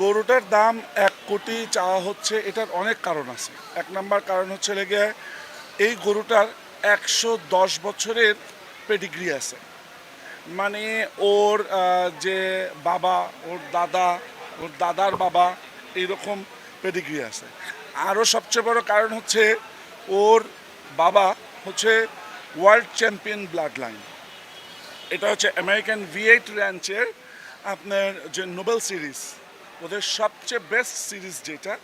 গরুটার দাম 1 কোটি চাওয়া হচ্ছে। এটার অনেক কারণ আছে। 1 নম্বর কারণ হচ্ছে লেগে এই গরুটার 110 বছরের পেডিগ্রি আছে। মানে ওর যে বাবা, ওর দাদা, ওর দাদার বাবা, এইরকম পেডিগ্রি আছে। আরও সবচেয়ে বড় কারণ হচ্ছে ওর বাবা হচ্ছে ওয়ার্ল্ড চ্যাম্পিয়ন ব্লাড লাইন। এটা হচ্ছে আমেরিকান V8 র্যাঞ্চের আপনার যে নোবেল সিরিজ, ওদের সবচেয়ে বেস্ট সিরিজ যেটা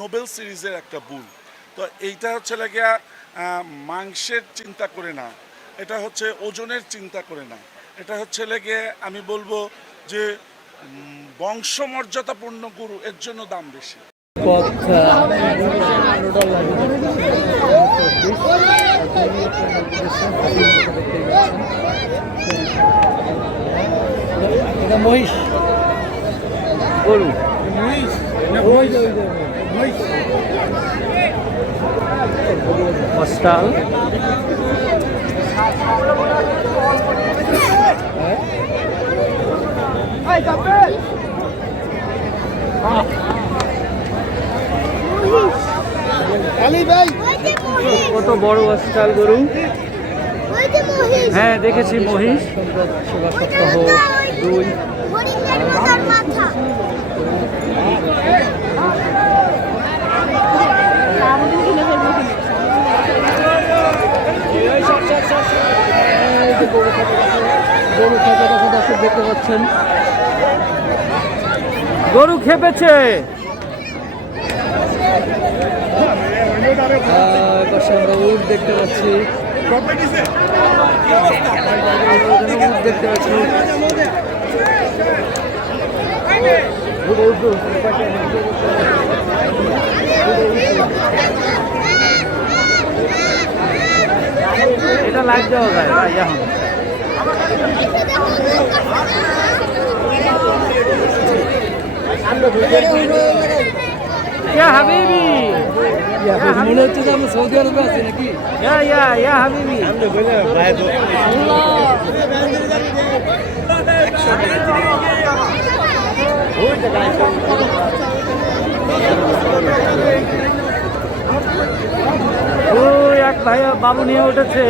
নোবেল সিরিজের একটা বুল। তো এইটা হচ্ছে লাগিয়া মাংসের চিন্তা করে না, এটা হচ্ছে ওজনের চিন্তা করে না, এটা হচ্ছে লেগে আমি বলবো যে বংশমর্যাদাপূর্ণ গরু, এর জন্য দাম বেশি। মহিষ গরু হস্টাল কত বড় হস্টাল গরু। হ্যাঁ দেখেছি মহিষ। সেবা সপ্তাহ 2 গরু খেপে দর্শক দেখতে পাচ্ছেন, গরু খেপেছে। পাশে আমরা উট দেখতে পাচ্ছি, উট দেখতে পাচ্ছি। এটা লাইভ দেওয়া যায় ভাই এখন। হাবিবি মনে হচ্ছে যে আমরা সৌদি আরবে আছি নাকি। হাবিবি ওই এক ভাই বাবু নিয়ে উঠেছে।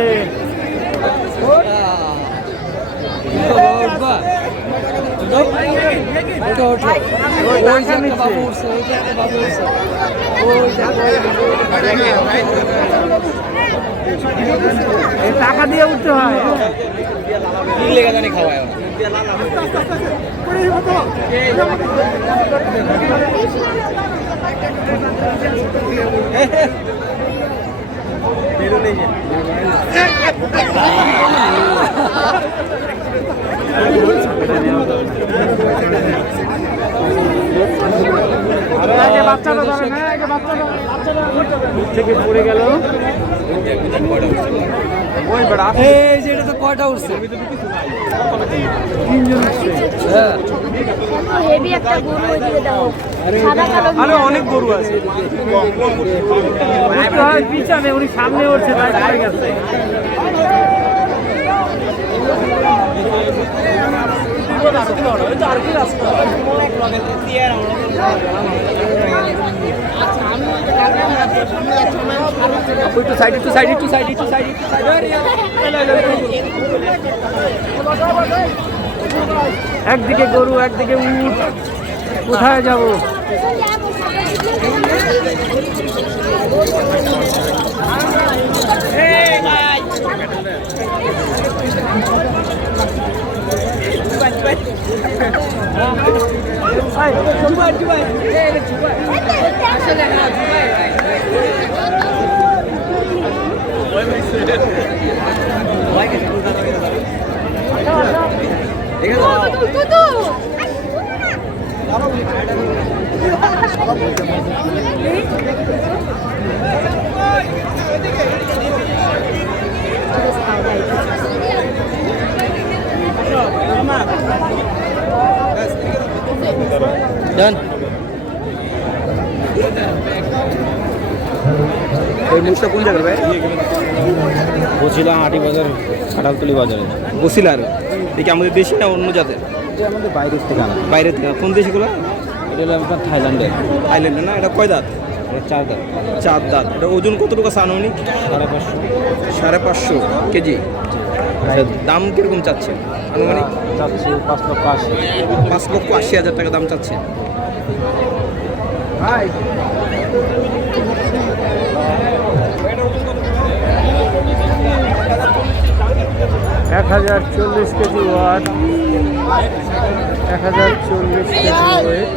টাকা দিয়ে উঠতে হয়, জানি খাওয়ায়। থেকে পড়ে গেল। এই যে এটা তো কয়টা উঠছে, 3 জন উঠছে। আরে অনেক গরু আছে পিছনে, উনি সামনে উঠছে তাই পড়ে গেছে। একদিকে গরু একদিকে উট, কোথায় যাব? Done. এই মুখটা কোন জায়গায় ভাই? বসিলা হাটি বাজার, কাঁঠালতলি বাজারে। বসিলা আর কি আমাদের দেশি না অন্য জাতের? এটা আমাদের বাইরের থেকে আনা। বাইরের থেকে কোন দেশিগুলো? এটা হলো আপনার থাইল্যান্ডের। থাইল্যান্ডে না? এটা কয় দাঁত? এটা 4 দাঁত। 4 দাঁত। এটা ওজন কতটুকু আছে আনুমানিক? 550। 550 কেজি। আচ্ছা, দাম কিরকম চাচ্ছেন আনুমানিক? চাচ্ছি 5,80,000। 5,80,000 টাকা দাম চাচ্ছে। ভাই 1040 কেজি ওয়াট, 1040 কেজি ওয়েট,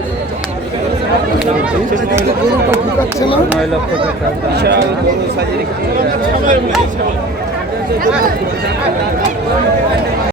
9 লক্ষ টাকা দাম। বিশাল বড় সাইজের একটি